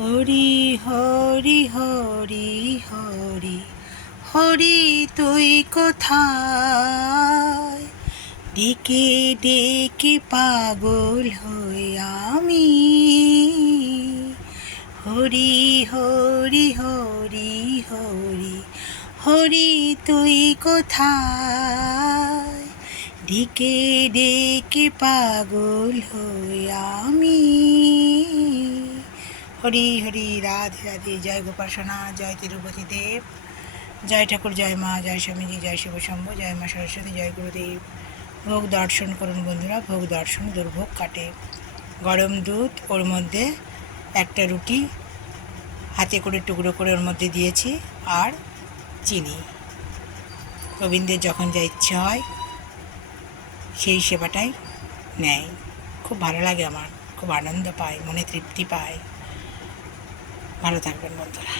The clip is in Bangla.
হরি হরি হরি হরি হরি তুই কোথায়, ডেকে ডেকে পাগল হই আমি। হরি হরি হরি হরি হরি তুই কোথায়, ডেকে ডেকে পাগল হই আমি। হরি হরি, রাধে রাধে। জয় গোপাল সোনা, জয় তিরুপতি দেব, জয় ঠাকুর, জয় মা, জয় স্বামীজি, জয় শিব শম্ভু, জয় মা সরস্বতী, জয় গুরুদেব। ভোগ দর্শন করুন বন্ধুরা, ভোগ দর্শন দুর্ভোগ কাটে। গরম দুধ, ওর মধ্যে একটা রুটি হাতে করে টুকরো করে ওর মধ্যে দিয়েছি, আর চিনি। গোবিন্দের যখন যা ইচ্ছে হয় সেই সেবাটাই নেয়। খুব ভালো লাগে আমার, খুব আনন্দ পায়, মনে তৃপ্তি পায়। ভালো থাকবেন বন্ধুরা।